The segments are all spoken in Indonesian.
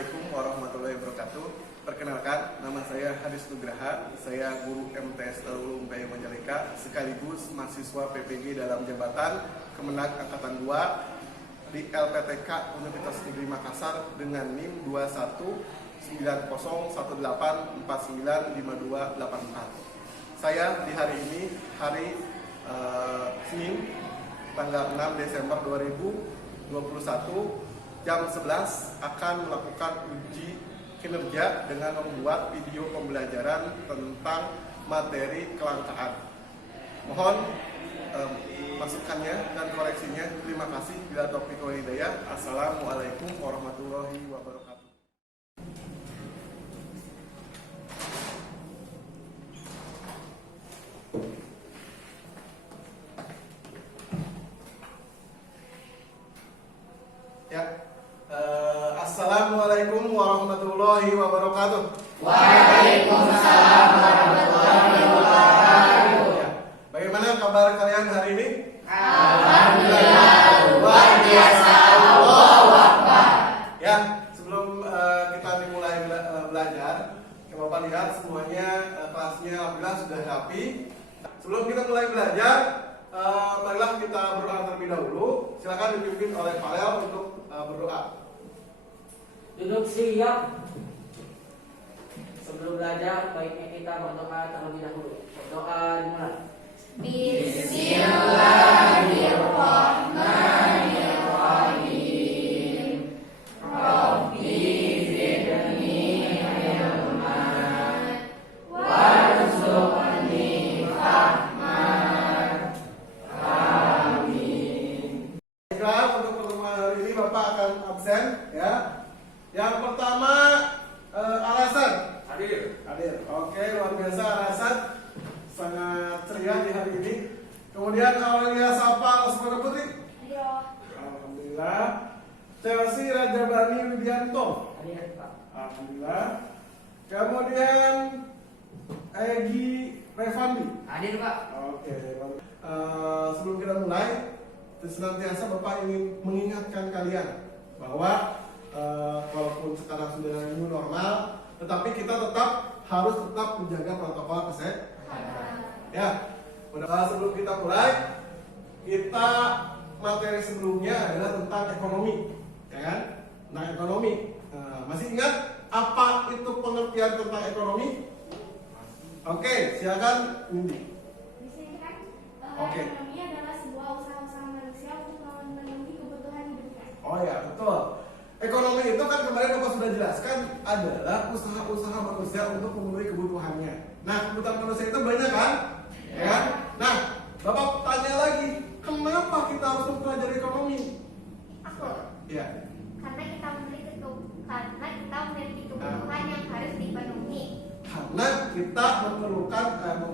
Assalamualaikum warahmatullahi wabarakatuh. Perkenalkan, nama saya Hadis Nugraha. Saya guru MTS Darul Ulum PAI Majalengka, sekaligus mahasiswa PPG dalam jabatan Kemenag Angkatan 2 di LPTK Universitas Negeri Makassar dengan NIM 219018495284. Saya di hari ini, hari Senin, tanggal 6 Desember 2021, jam 11 akan melakukan uji kinerja dengan membuat video pembelajaran tentang materi kelangkaan. Mohon masukannya dan koreksinya. Terima kasih. Bila taufiq wal hidayah. Assalamualaikum warahmatullahi wabarakatuh. Ya. Assalamualaikum warahmatullahi wabarakatuh. Waalaikumsalam warahmatullahi wabarakatuh. Ya. Bagaimana kabar kalian hari ini? Alhamdulillah, luar biasa. Allahu Akbar. Ya, sebelum kita dimulai belajar, Bapak lihat semuanya kelasnya alhamdulillah sudah rapi. Sebelum kita mulai belajar, marilah kita berdoa terlebih dahulu. Silakan dipimpin oleh Farel untuk berdoa. Duduk siap. Sebelum belajar, baiknya kita berdoa terlebih dahulu. Berdoa dimulai. Bismillahirrahmanirrahim. Rabbi zidni ilman warzuqni fahman. Amin. Baiklah, untuk pertemuan hari ini Bapak akan absen, ya. Yang pertama Alasan Hadir. Oke, luar biasa Alasan, sangat ceria di hari ini. Kemudian Aurelia Sapa Lesmana Putri. Alhamdulillah. Chelsea Rajabani Widianto. Hadir, Pak. Alhamdulillah. Kemudian Egy Revandi. Hadir, Pak. Oke. Sebelum kita mulai, senantiasa Bapak ingin mengingatkan kalian bahwa walaupun sekarang sudah new normal, tetapi kita harus tetap menjaga protokol kesehatan. Ya, sebelum kita mulai, materi sebelumnya adalah tentang ekonomi, ya kan? Nah, ekonomi. Masih ingat apa itu pengertian tentang ekonomi? Oke, silakan Windy. Oke. Ekonomi adalah sebuah usaha-usaha manusia untuk memenuhi kebutuhan hidupnya. Oh ya, betul. Ekonomi itu kan kemarin Bapak sudah jelaskan adalah usaha-usaha manusia untuk memenuhi kebutuhannya. Nah, kebutuhan manusia itu banyak kan? Ya kan? Nah, Bapak tanya lagi, kenapa kita harus mempelajari ekonomi? Aku. Ya. Karena kita memiliki kebutuhan yang harus dipenuhi. Karena kita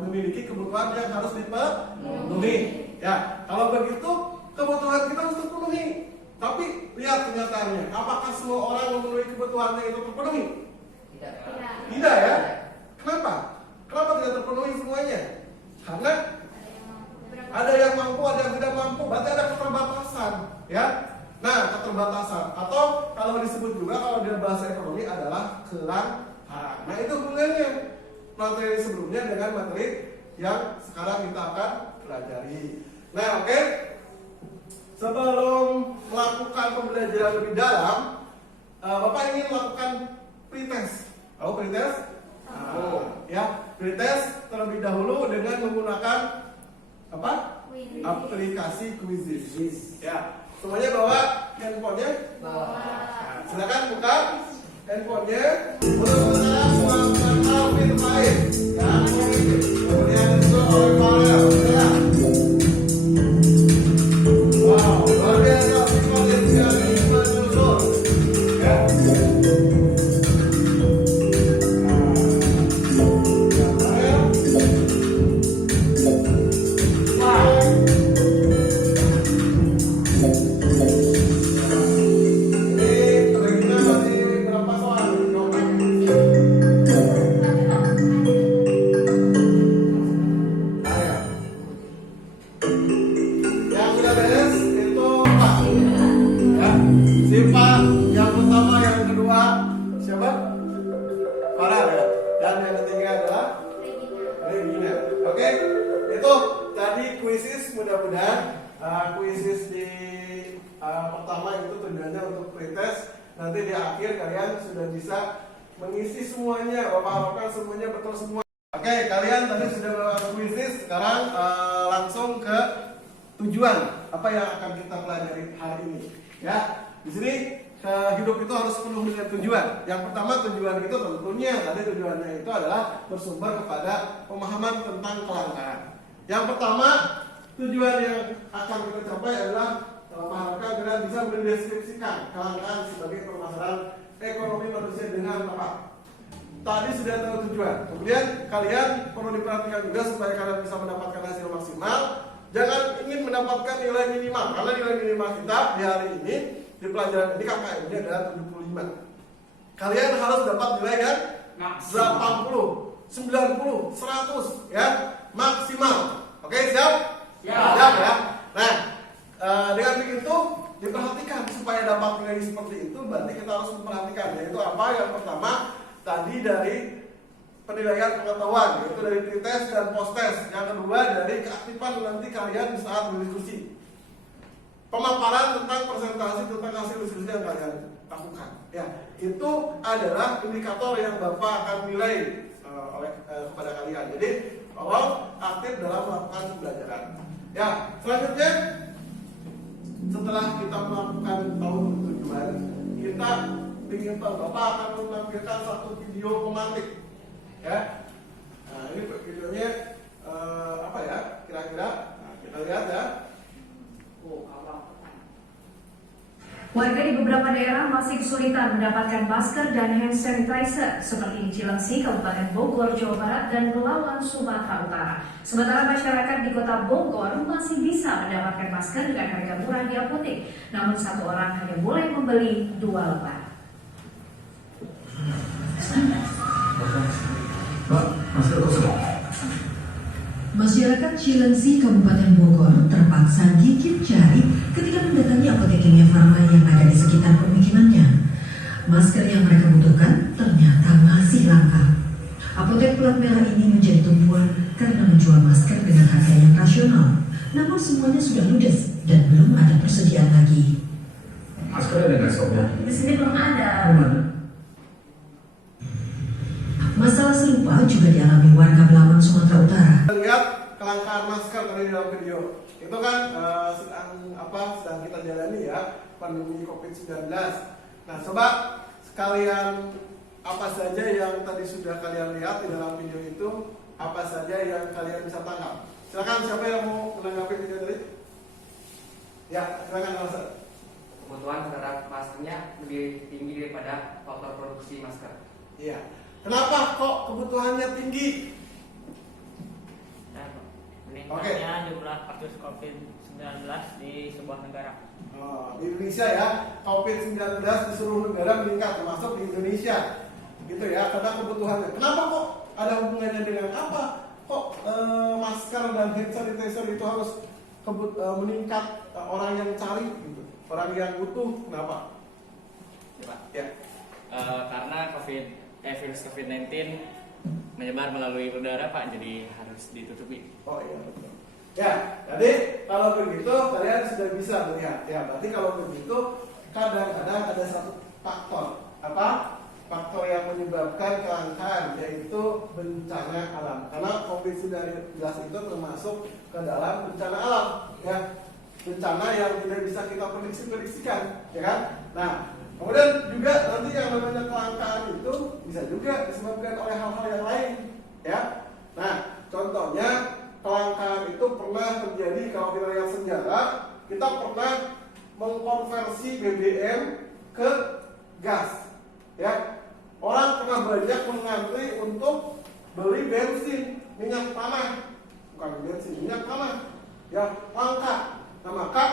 memiliki kebutuhan yang harus dipenuhi. Ya, kalau begitu kebutuhan kita harus terpenuhi. Tapi lihat kenyataannya, apakah semua orang memenuhi kebutuhannya itu terpenuhi? Tidak. Tidak ya? Kenapa? Kenapa tidak terpenuhi semuanya? Karena ada yang mampu, ada yang tidak mampu. Berarti ada keterbatasan, ya. Nah, keterbatasan atau kalau disebut juga kalau dalam bahasa ekonomi adalah kelangkaan. Nah, itu hubungannya materi sebelumnya dengan materi yang sekarang kita akan pelajari. Nah, oke. Sebelum melakukan pembelajaran lebih dalam, Bapak ingin melakukan pretest. Tahu pretest? Ya, pretest terlebih dahulu dengan menggunakan apa? Aplikasi Quizizz. Ya, semuanya bawa handphonenya. Nah, silakan buka handphonenya untuk sementara melakukan afirmasi. Ya, kemudian itu oleh Farel. Ya. Wow, luar biasa, potensialnya menurun. Ya. Sifat yang pertama, yang kedua, mudah-mudahan kuisis di pertama itu tujuannya untuk pretest. Nanti di akhir kalian sudah bisa mengisi semuanya, Bapak harapkan semuanya betul semua. Oke, kalian tadi sudah melakukan kuisis, sekarang langsung ke tujuan apa yang akan kita pelajari hari ini. Ya, di sini hidup itu harus penuh dengan tujuan. Yang pertama tujuan itu tentunya tadi tujuannya itu adalah bersumber kepada pemahaman tentang kelangkaan. Yang pertama tujuan yang akan kita capai adalah mengharapkan kalian bisa mendeskripsikan kelangkaan sebagai permasalahan ekonomi manusia dengan tepat. Tadi sudah tahu tujuan. Kemudian kalian perlu diperhatikan juga supaya kalian bisa mendapatkan hasil maksimal. Jangan ingin mendapatkan nilai minimal, karena nilai minimal kita di hari ini di pelajaran ini KKM-nya adalah 75. Kalian harus dapat nilai yang 80, 90, 100 ya, maksimal. Oke, siap? Siap ya. Nah, dengan begitu diperhatikan supaya dapat nilai seperti itu, berarti kita harus memperhatikan yaitu apa? Yang pertama tadi dari penilaian pengetahuan, yaitu dari pretest dan post-test. Yang kedua dari keaktifan nanti kalian saat berdiskusi. Pemaparan tentang presentasi tentang hasil diskusi yang kalian lakukan. Ya, itu adalah indikator yang Bapak akan nilai kepada kalian. Jadi, tolong aktif dalam melakukan pembelajaran. Ya, selanjutnya setelah kita melakukan tahu tujuan, kita ingin tahu Bapak akan menampilkan satu video pemantik. Ya, nah ini videonya apa ya? Kira-kira kita lihat ya. Warga di beberapa daerah masih kesulitan mendapatkan masker dan hand sanitizer seperti di Cilengsi, Kabupaten Bogor, Jawa Barat dan Belawan, Sumatera Utara. Sementara masyarakat di Kota Bogor masih bisa mendapatkan masker dengan harga murah di apotek, namun satu orang hanya boleh membeli 2 lembar. Masyarakat Cilengsi, Kabupaten Bogor terpaksa gigit jari ketika mendatangi apotek Kimia Farma yang ada di sekitar permukimannya. Masker yang mereka butuhkan ternyata masih langka. Apotek plat merah ini menjadi tumpuan karena menjual masker dengan harga yang rasional. Namun semuanya sudah ludes dan belum ada persediaan lagi. Masker ada nggak sobat? Di sini belum ada. Masalah serupa juga dialami warga Belawan, Sumatera Utara. Lihat kelangkaan masker tadi dalam video. Itu kan sedang kita jalani ya, pandemi COVID-19. Nah, coba sekalian apa saja yang tadi sudah kalian lihat di dalam video itu, apa saja yang kalian bisa tangkap. Silakan, siapa yang mau menanggapi video tadi? Ya, silakan Mas. Kebutuhan terhadap maskernya lebih tinggi daripada faktor produksi masker. Iya. Kenapa kok kebutuhannya tinggi? Meningkatnya jumlah kasus COVID-19 di sebuah negara. Di Indonesia ya, COVID-19 di seluruh negara meningkat, termasuk di Indonesia. Gitu ya, karena kebutuhannya. Kenapa kok ada hubungannya dengan apa? Kok masker dan hand sanitizer itu harus meningkat, orang yang cari, gitu. Orang yang butuh, kenapa? Ya. Karena virus COVID-19 menyebar melalui udara, Pak, jadi harus ditutupi. Oh iya, betul. Ya, jadi kalau begitu kalian sudah bisa melihat. Ya, berarti kalau begitu kadang-kadang ada satu faktor. Apa? Faktor yang menyebabkan kelangkaan, yaitu bencana alam. Karena COVID-19 itu termasuk ke dalam bencana alam, ya. Bencana yang tidak bisa kita prediksikan, ya kan? Nah, kemudian juga nanti yang namanya kelangkaan itu bisa juga disebabkan oleh hal-hal yang lain, ya. Nah, contohnya kelangkaan itu pernah terjadi kalau kita lihat sejarah, kita pernah mengkonversi BBM ke gas, ya. Orang pernah banyak mengantri untuk beli bensin, minyak tanah, bukan bensin, minyak tanah, ya, langka. Nah, maka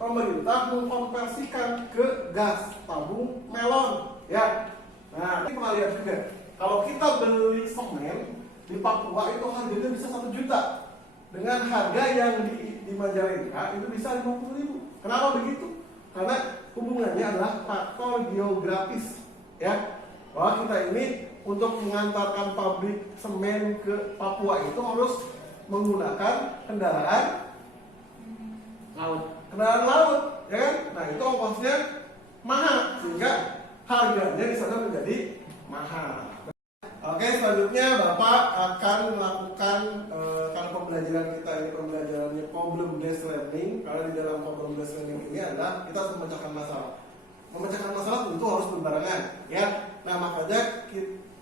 pemerintah mengkonversikan ke gas tabung melon, ya. Nah, ini pernah lihat juga. Kalau kita beli semen di Papua itu harganya bisa 1 juta, dengan harga yang di Majalengka itu bisa 50.000. Kenapa begitu? Karena hubungannya adalah faktor geografis, ya. Bahwa kita ini untuk mengantarkan pabrik semen ke Papua itu harus menggunakan kendaraan kendaraan laut, ya kan? Nah itu ongkosnya mahal sehingga harganya di sana menjadi mahal. Oke, selanjutnya Bapak akan melakukan kalau pembelajaran kita ini pembelajarannya problem based learning. Kalau di dalam problem based learning ini adalah kita harus memecahkan masalah. Memecahkan masalah tentu harus berbarengan, ya. Nah makanya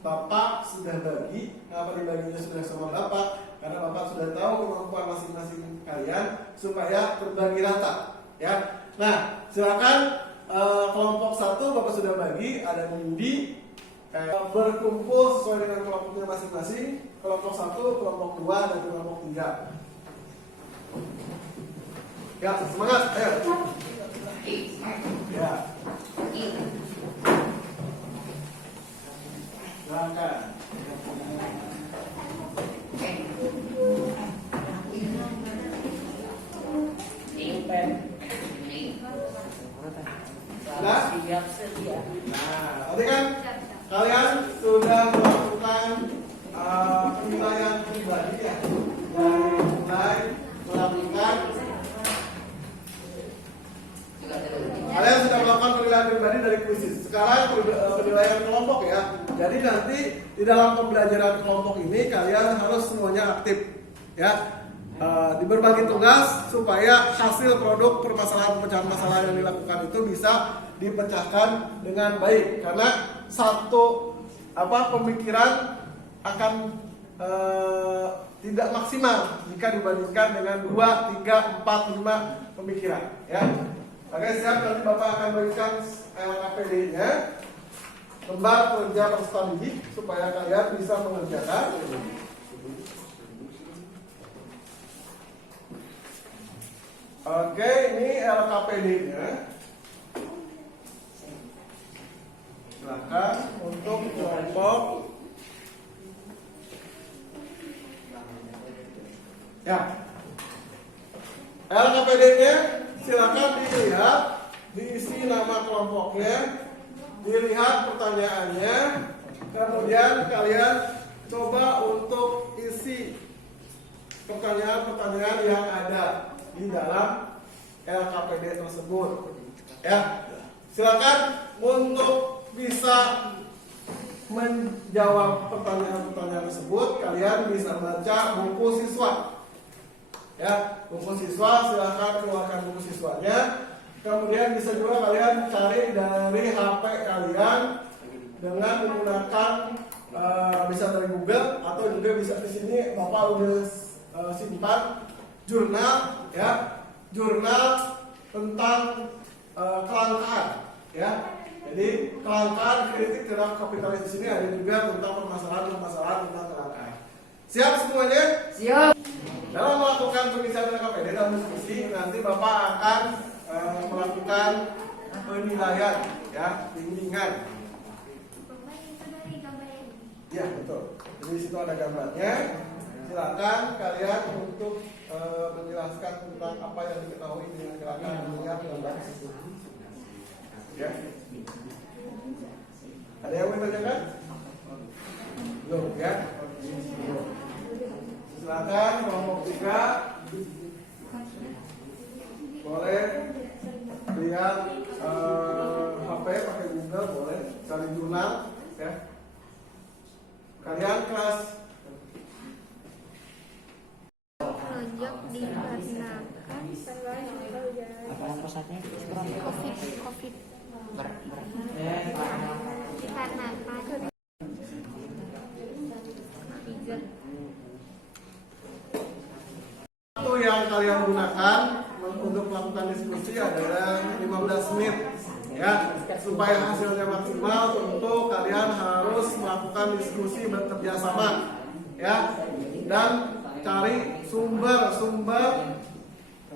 Bapak sudah bagi. Kenapa dibaginya sudah sama Bapak? Karena Bapak sudah tahu kemampuan masing-masing kalian supaya terbagi rata, ya. Nah silakan kelompok 1 Bapak sudah bagi, ada Nindi. Berkumpul sesuai dengan kelompoknya masing-masing. Kelompok 1, kelompok 2, dan kelompok 3. Ya, semangat, ayo. Ya. Silakan. Sudah? Siap sedia. Nah, tadi kan kalian sudah melakukan penilaian pribadi ya, dari mulai melakukan kalian sudah melakukan penilaian pribadi dari kuisis. Sekarang penilaian kelompok ya. Jadi nanti di dalam pembelajaran kelompok ini kalian harus semuanya aktif ya. Berbagi tugas supaya hasil produk permasalahan pemecahan masalah yang dilakukan itu bisa dipecahkan dengan baik, karena satu pemikiran akan tidak maksimal jika dibandingkan dengan 2, 3, 4, 5 pemikiran ya. Oke, siap. Nanti Bapak akan berikan LKPD-nya, lembar kerja perstudi, supaya kalian bisa mengerjakan. Oke, ini LKPD-nya. Silakan untuk kelompok. Ya. LKPD-nya silakan dilihat, diisi nama kelompoknya, dilihat pertanyaannya, kemudian kalian coba untuk isi pertanyaan-pertanyaan yang ada di dalam LKPD tersebut. Ya, silakan untuk bisa menjawab pertanyaan-pertanyaan tersebut. Kalian bisa baca buku siswa. Ya, buku siswa silakan keluarkan buku siswanya. Kemudian bisa juga kalian cari dari HP kalian dengan menggunakan bisa dari Google atau juga bisa di sini Bapak udah simpan jurnal ya, jurnal tentang kelangkaan ya. Jadi kelangkaan kritik terhadap kapitalis di sini ada juga tentang permasalahan tentang kelangkaan. Siap semuanya? Siap. Dalam melakukan pengisian LKPD dan diskusi, nanti Bapak akan melakukan penilaian ya, bimbingan. Bapak itu dari gambar ini. Ya betul. Jadi di situ ada gambarnya. Silakan kalian untuk menjelaskan tentang apa yang diketahui dengan gerakan melihat gambar tersebut. Ya. Ada yang mau ditanyakan? Belum ya? Belum. Silakan kelompok 3 boleh lihat HP pakai Google, boleh cari jurnal ya. Kalian kelas Melonjak dikarenakan COVID. Dikarenakan waktu yang kalian gunakan untuk melakukan diskusi adalah 15 menit ya. Supaya hasilnya maksimal tentu kalian harus melakukan diskusi bekerja sama ya, dan cari sumber-sumber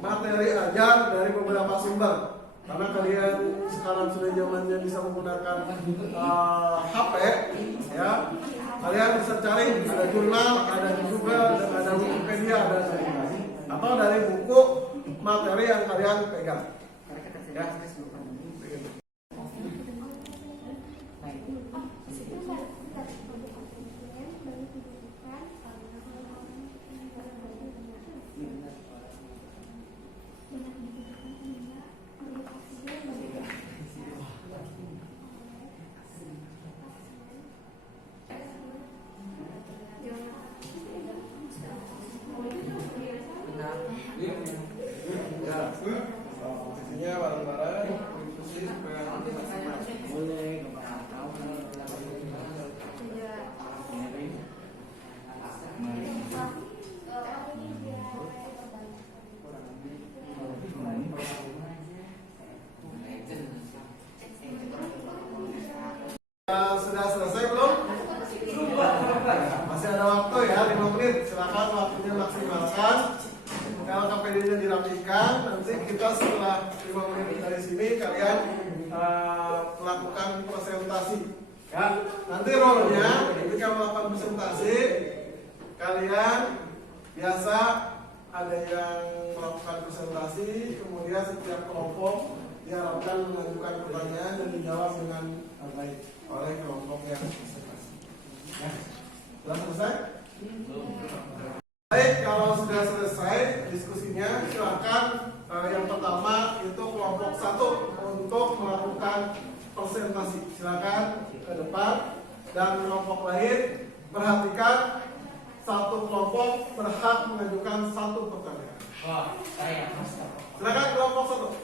materi ajar dari beberapa sumber, karena kalian sekarang sudah zamannya bisa menggunakan HP ya. Kalian bisa cari, ada jurnal, ada di Google, dan ada Wikipedia, ada atau dari buku materi yang kalian pegang ya. Sudah selesai belum? Masih ada waktu ya, 5 menit. Silakan waktunya maksimalkan. Kalau KPD-nya dirapikan, nanti kita setelah 5 menit dari sini kalian melakukan presentasi. Ya, nanti role-nya ketika melakukan presentasi, kalian biasa ada yang melakukan presentasi, kemudian setiap kelompok diharapkan mengajukan pertanyaan dan dijawab dengan baik oleh kelompok yang presentasi. Ya, sudah selesai? Baik, kalau sudah selesai diskusinya, silakan yang pertama itu kelompok 1 untuk melakukan presentasi. Silakan ke depan, dan kelompok lain perhatikan, satu kelompok berhak mengajukan 1 pertanyaan. Wah, saya Silakan kelompok 1.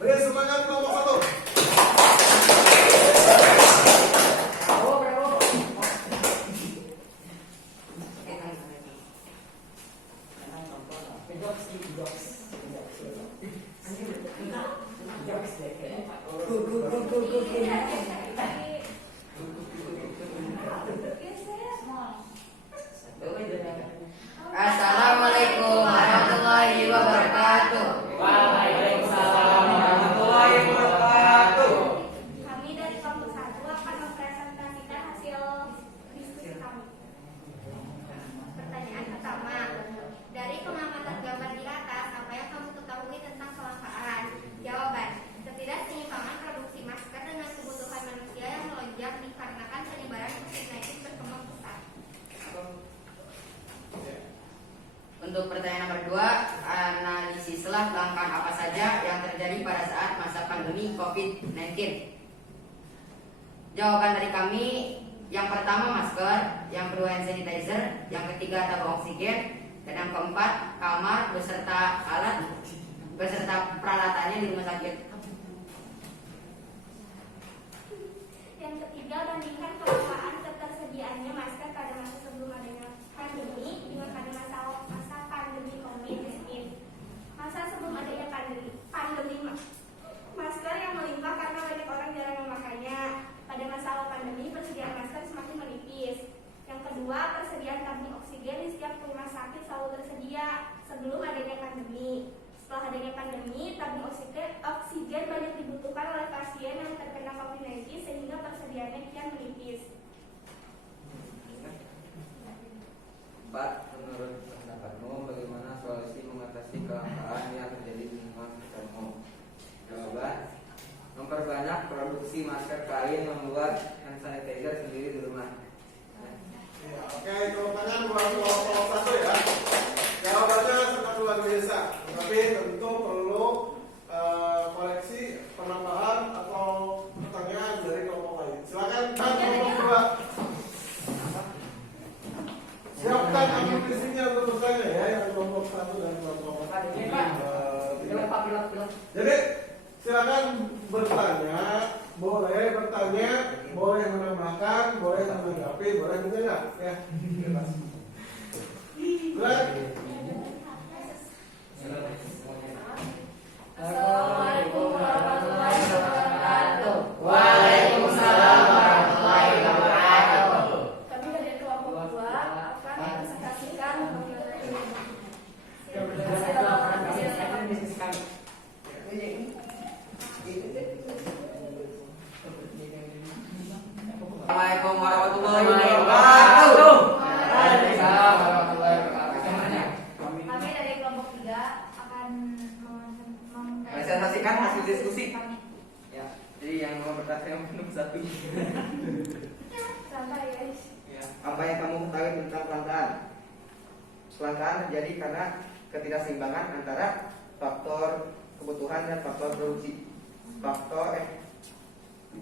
Beri semangat kelompok 1. Assalamualaikum warahmatullahi wabarakatuh. Waalaikumsalam warahmatullahi wabarakatuh. Kami dari kelompok 1 akan mempresentasikan hasil diskusi kami. Pertanyaan pertama, dari pengamatan gambar di atas, apa yang kamu ketahui tentang kelangkaan? Jawaban, ketidakseimbangan produksi masker dengan kebutuhan manusia yang melonjak dikarenakan penyebaran COVID-19 berkembang pesat. Untuk pertanyaan nomor 2, analisislah kelangkaan apa saja yang terjadi pada saat masa pandemi COVID-19. Jawaban dari kami, yang pertama masker, yang kedua hand sanitizer, yang ketiga tabung oksigen, dan yang keempat kamar beserta alat beserta peralatannya di rumah sakit. Yang ketiga, bandingkan kelangkaan ketersediaannya masker pada masa sebelum adanya pandemi dengan pada masa pandemi COVID-19. Masa sebelum adanya pandemi masker yang melimpah karena banyak orang jarang memakainya. Pada masa awal pandemi, persediaan masker semakin menipis. Yang kedua, persediaan tabung oksigen di setiap rumah sakit selalu tersedia sebelum adanya pandemi. Setelah adanya pandemi, tabung oksigen banyak dibutuhkan oleh pasien yang terkena COVID-19 sehingga persediaannya kian menipis. 4. Menurut pendapatmu, bagaimana solusi mengatasi kelangkaan yang terjadi di lingkungan sekitarmu? Jawaban, memperbanyak produksi masker kain, membuat hand sanitizer sendiri di rumah. Ya, oke, tepuk tangan buat kelompok 1 ya. Jawabannya sangat luar biasa, tapi tentu perlu koreksi, penambahan atau pertanyaan dari kelompok lain. Silakan kelompok 2. Siapkan aplikasinya untuk bertanya ya, yang kelompok 1 dan kelompok 3. Jadi silakan bertanya, boleh bertanya, boleh menambahkan, boleh menanggapi, boleh menjawab ya. Bebas. Assalamualaikum warahmatullahi wabarakatuh. Waalaikumsalam warahmatullahi wabarakatuh. Kami dari kelompok 2 akan mempresentasikan Assalamualaikum warahmatullahi wabarakatuh. Waalaikumsalam warahmatullahi wabarakatuh. Kami dari kelompok 3 akan Presentasikan hasil diskusi. Ya, jadi yang mau bertanya yang belum 1. Santai guys. Ya. Apa yang kamu ketahui tentang kelangkaan? Kelangkaan terjadi karena ketidakseimbangan antara faktor kebutuhan dan faktor produksi.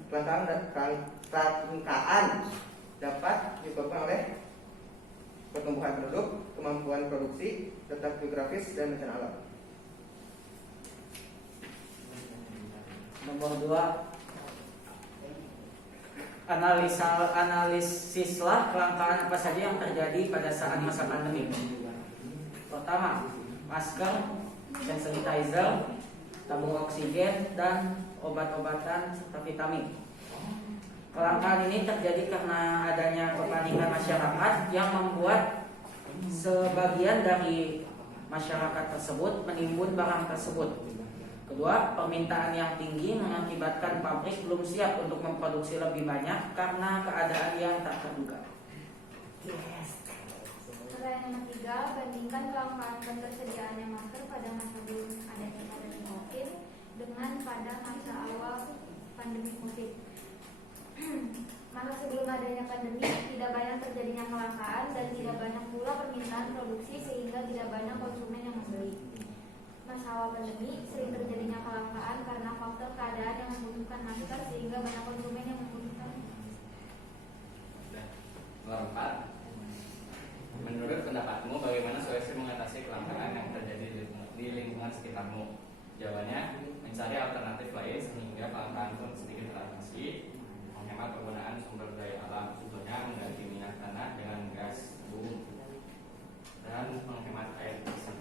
Kelangkaan dapat disebabkan oleh pertumbuhan produk, kemampuan produksi, letak geografis, dan bencana alam. Nomor 2, analisislah kelangkaan apa saja yang terjadi pada saat masa pandemi. Pertama, masker, hand sanitizer, tabung oksigen, dan obat-obatan serta vitamin. Kelangkaan ini terjadi karena adanya kepanikan masyarakat yang membuat sebagian dari masyarakat tersebut menimbun barang tersebut. Kedua, permintaan yang tinggi mengakibatkan pabrik belum siap untuk memproduksi lebih banyak karena keadaan yang tak terduga. Pertanyaan nomor 3, bandingkan kelangkaan dan ketersediaannya masker pada masa sebelum adanya pandemi COVID dengan pada masa awal pandemi COVID. Masa sebelum adanya pandemi tidak banyak terjadinya kelangkaan dan tidak banyak pula permintaan produksi sehingga tidak banyak konsumen yang membeli. Masa awal pandemi sering terjadinya kelangkaan karena faktor keadaan yang membutuhkan masker sehingga banyak konsumen yang membutuhkan. Nomor 4. Menurut pendapatmu, bagaimana solusi mengatasi kelangkaan yang terjadi di lingkungan sekitarmu? Jawabannya, mencari alternatif lain sehingga kelangkaan pun sedikit teratasi, menghemat penggunaan sumber daya alam, contohnya mengganti minyak tanah dengan gas bumi, dan menghemat air bersih.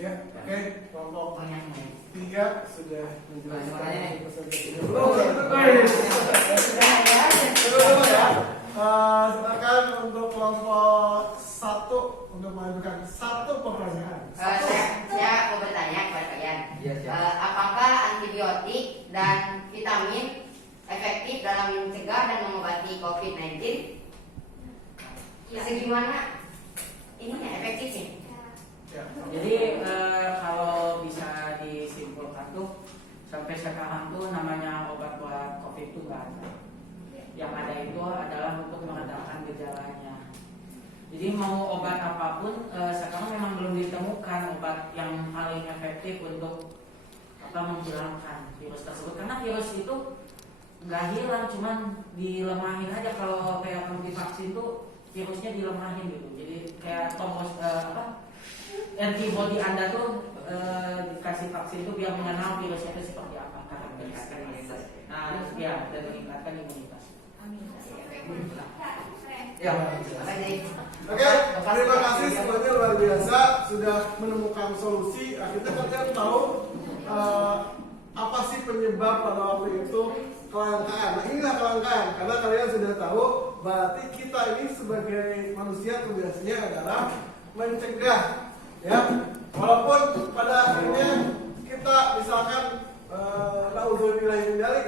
Ya, oke. Kelompok 3 sudah menjelaskan presentasi. Silakan untuk kelompok 1 untuk mengajukan 1 pertanyaan. Saya mau bertanya kepada kalian. Apakah antibiotik dan vitamin efektif dalam mencegah dan mengobati COVID-19? Segimana ini efektifnya? Ya. Jadi kalau bisa disimpulkan tuh sampai sekarang tuh namanya obat buat COVID itu nggak ada. Yang ada itu adalah untuk meredakan gejalanya. Jadi mau obat apapun sekarang memang belum ditemukan obat yang paling efektif untuk menghilangkan virus tersebut. Karena virus itu nggak hilang, cuman dilemahin aja. Kalau kayak divaksin tuh virusnya dilemahin gitu. Jadi kayak antibody Anda tuh dikasih vaksin tuh biar mengenal virusnya itu seperti apa, karakteristiknya. Nah, ya, dan meningkatkan imunitas. Ya, Oke, terima kasih semuanya luar biasa sudah menemukan solusi. Akhirnya kalian tahu apa sih penyebab pada waktu itu kelangkaan. Nah, inilah kelangkaan karena kalian sudah tahu berarti kita ini sebagai manusia tugasnya adalah mencegah, ya. Walaupun pada akhirnya kita misalkan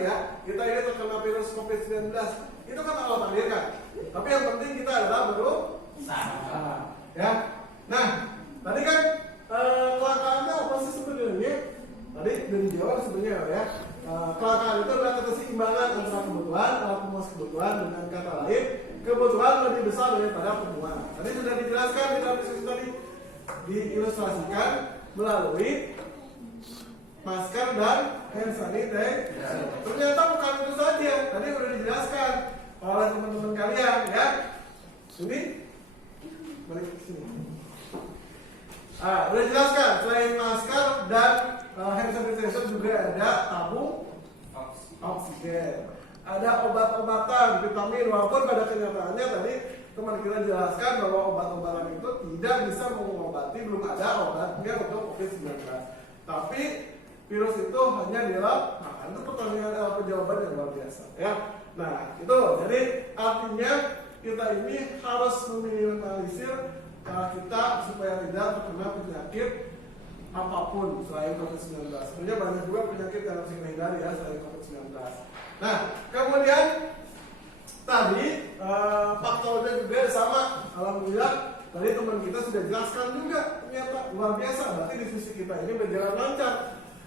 ya, kita ini terkena virus COVID-19 itu kan Allah takdirkan. Tapi yang penting kita adalah berusaha, ya. Nah, tadi kan kelangkaannya apa sih sebenarnya? Tadi udah dijawab sebenarnya, ya. Kelangkaan itu adalah keseimbangan antara kebutuhan, alat pemuas kebutuhan, dengan kata lain kebutuhan lebih besar daripada pemuas. Tadi sudah dijelaskan di dalam diskusi tadi, diilustrasikan melalui masker dan hand sanitizer. Ternyata bukan itu saja, tadi sudah dijelaskan oleh teman-teman kalian, ya. Sini, balik ke sini. Sudah dijelaskan selain masker dan hand sanitizer juga ada tabung oksigen, ada obat-obatan, vitamin. Walaupun pada kenyataannya tadi teman kita jelaskan bahwa obat-obatan itu tidak bisa mengobati, belum ada obatnya untuk COVID-19. Tapi virus itu hanya di lab. Nah, itu pertanyaan jawaban yang luar biasa, ya. Nah, itu jadi artinya kita ini harus meminimalisir kita supaya tidak terkena penyakit apapun selain COVID-19. Sebenarnya banyak juga penyakit yang harus dihindari, ya, selain COVID-19. Nah, kemudian tadi faktornya juga sama. Alhamdulillah tadi teman kita sudah jelaskan juga, ternyata luar biasa. Berarti diskusi kita ini berjalan lancar.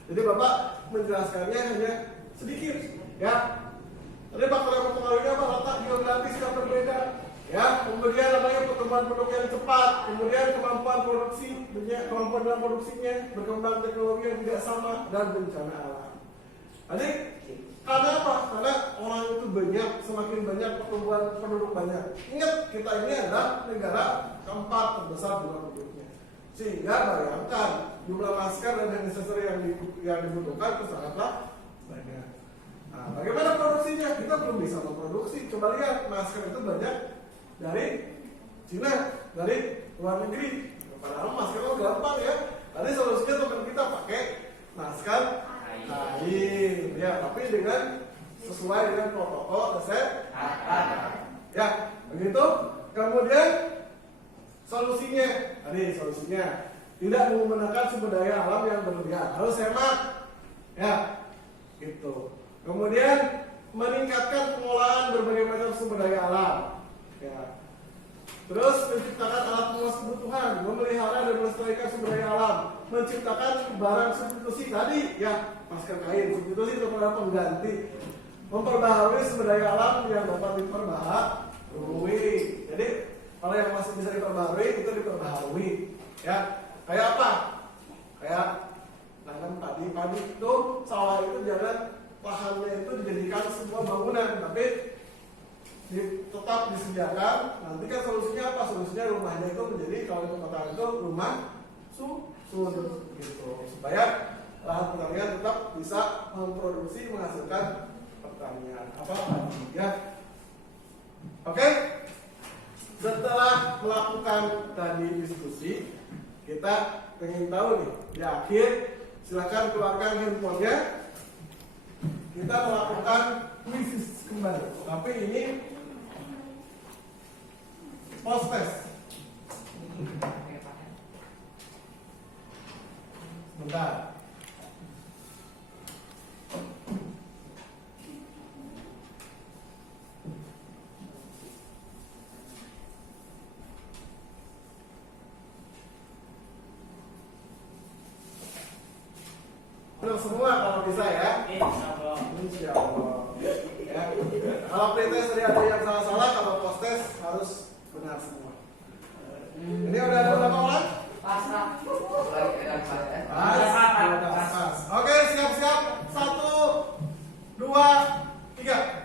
Jadi Bapak menjelaskannya hanya sedikit, ya. Tadi faktor yang mempengaruhinya apa? Letak geografis yang berbeda, ya. Kemudian namanya pertumbuhan penduduk yang cepat, kemudian kemampuan produksi, kemampuan dalam produksinya, berkembang teknologi yang tidak sama, dan bencana alam. Jadi karena apa? Karena orang itu banyak, semakin banyak pertumbuhan penduduk banyak. Ingat, kita ini adalah negara keempat terbesar jumlah penduduknya. Sehingga bayangkan jumlah masker dan hand sanitizer yang dibutuhkan itu sangatlah banyak. Nah, bagaimana produksinya? Kita belum bisa memproduksi. Coba lihat, masker itu banyak dari Cina, dari luar negeri. Padahal masker itu gampang, ya. Tadi solusinya teman kita pakai masker kain. Ya, tapi dengan sesuai dengan protokol kesehatan. Ya, begitu. Kemudian solusinya, tadi solusinya tidak menggunakan sumber daya alam yang berlebihan, harus hemat. Ya, gitu. Kemudian meningkatkan pengolahan berbagai macam sumber daya alam. Ya. Terus menciptakan alat pemuas kebutuhan, memelihara dan melestarikan sumber daya alam, menciptakan barang substitusi tadi, ya masker kain substitusi itu adalah pengganti, memperbaharui sumber daya alam yang dapat diperbaharui. Jadi kalau yang masih bisa diperbaharui itu diperbaharui. Ya, kayak apa? Kayak nanam padi itu, sawah itu jangan lahannya itu dijadikan sebuah bangunan, tapi tetap disediakan. Nanti kan solusinya apa? Solusinya rumahnya itu menjadi, kalau di kota itu rumah susun gitu, supaya lahan pertanian tetap bisa memproduksi, menghasilkan pertanian padi ya. Oke, setelah melakukan tadi diskusi, kita ingin tahu nih di akhir, silakan keluarkan handphonenya, kita melakukan quiz kembali, tapi ini post test. Sebentar. Untuk semua kalau bisa ya. Insya Allah. Ya. Kalau pretest tadi ada yang salah-salah, kalau post test harus benar semua. Ini udah ada berapa orang? Pasrah. Pas. Oke, siap-siap. 1, 2, 3.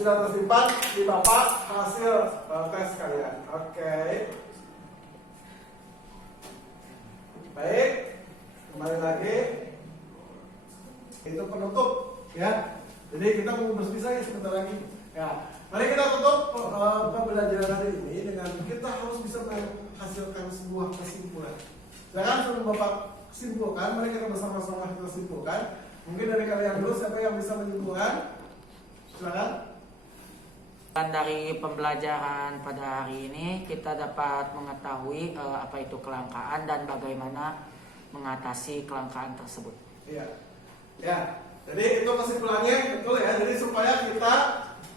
Sudah tersimpan di Bapak hasil tes kalian. Oke. Baik. Kembali lagi. Itu penutup ya. Jadi kita mau berpisah ya sebentar lagi. Ya. Mari kita tutup pembelajaran hari ini dengan kita harus bisa menghasilkan sebuah kesimpulan. Silakan sebelum Bapak simpulkan, mari kita bersama-sama kita simpulkan. Mungkin dari kalian dulu siapa yang bisa menyimpulkan? Silakan. Dan dari pembelajaran pada hari ini kita dapat mengetahui apa itu kelangkaan dan bagaimana mengatasi kelangkaan tersebut. Iya. Ya. Jadi itu kesimpulannya, betul ya. Jadi supaya kita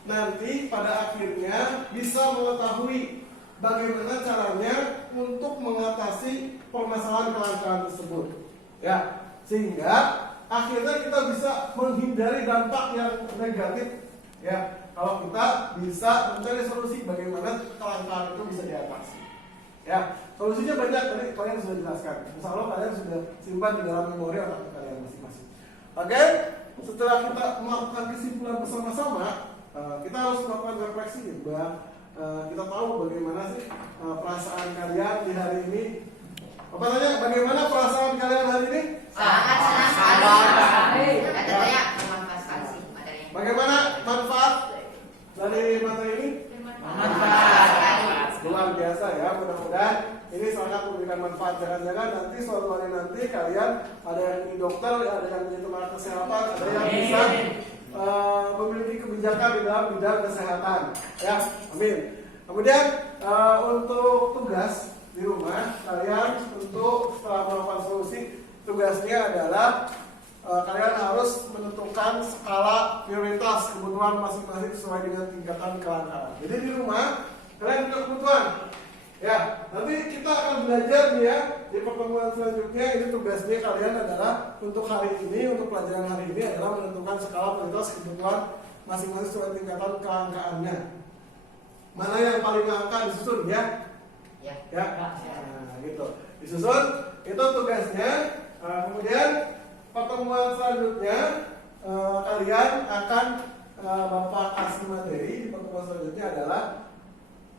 nanti pada akhirnya bisa mengetahui bagaimana caranya untuk mengatasi permasalahan kelangkaan tersebut. Ya. Sehingga akhirnya kita bisa menghindari dampak yang negatif. Ya. Kalau kita bisa mencari solusi bagaimana kelangkaan itu bisa diatasi. Ya, solusinya banyak, tadi kalian sudah jelaskan. Insya Allah kalian sudah simpan di dalam memori otak kalian masing-masing. Oke, setelah kita melakukan kesimpulan bersama-sama, kita harus melakukan refleksi bahwa kita tahu bagaimana sih perasaan kalian di hari ini. Apa tanya? Bagaimana perasaan kalian hari ini? Sangat senang sekali. Dan tentunya bermanfaat sekali sih materinya. Bagaimana manfaat dari materi ini? Luar biasa ya, mudah-mudahan ini sangat memberikan manfaat. Jangan-jangan nanti suatu hari nanti kalian ada yang jadi dokter, ada yang jadi tenaga kesehatan, ada yang bisa memiliki kebijakan di dalam bidang kesehatan. Ya, amin. Kemudian untuk tugas di rumah kalian untuk setelah melakukan solusi, tugasnya adalah kalian harus menentukan skala prioritas kebutuhan masing-masing sesuai dengan tingkatan kelangkaan. Jadi di rumah kalian punya kebutuhan. Ya, nanti kita akan belajar nih ya di pertemuan selanjutnya. Ini tugasnya kalian adalah untuk hari ini, untuk pelajaran hari ini adalah menentukan skala prioritas kebutuhan masing-masing sesuai tingkatan kelangkaannya. Mana yang paling langka disusun ya? Ya. Nah, gitu. Disusun itu tugasnya. Kemudian pertemuan selanjutnya kalian akan Bapak kasih materi di pertemuan selanjutnya adalah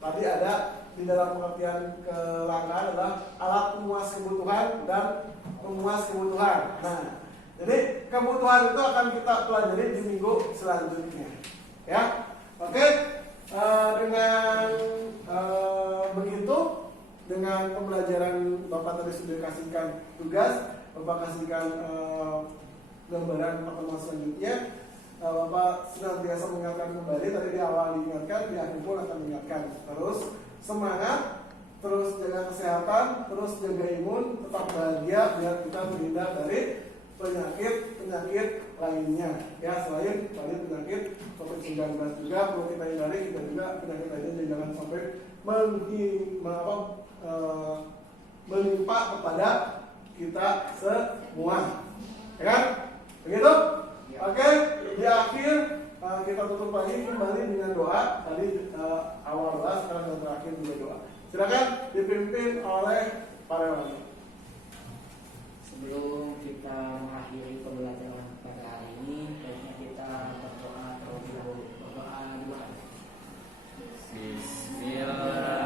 tadi ada di dalam pengertian kelangkaan adalah alat pemuas kebutuhan dan pemuas kebutuhan. Nah, jadi kebutuhan itu akan kita pelajari di minggu selanjutnya. Ya, oke. Dengan begitu, dengan pembelajaran Bapak tadi sudah kasihkan tugas, Bapak kasihkan gambaran pertemuan selanjutnya. Bapak senantiasa mengingatkan kembali, tadi di awal diingatkan, di akhir pun akan mengingatkan. Terus semangat, terus jaga kesehatan, terus jaga imun, tetap bahagia biar kita terhindar dari penyakit lainnya. Ya, selain penyakit COVID-19 juga perlu kita hindari, kita juga penyakit lainnya jangan sampai menimpa kepada kita semua. Ya kan? Begitu? Oke, di akhir kita tutup lagi kembali dengan doa. Tadi awal doa, sekarang yang terakhir juga doa. Silakan dipimpin oleh para wali. Sebelum kita mengakhiri pembelajaran pada hari ini, baiknya kita berdoa terlebih dahulu. Berdoa dulu. Bismillah.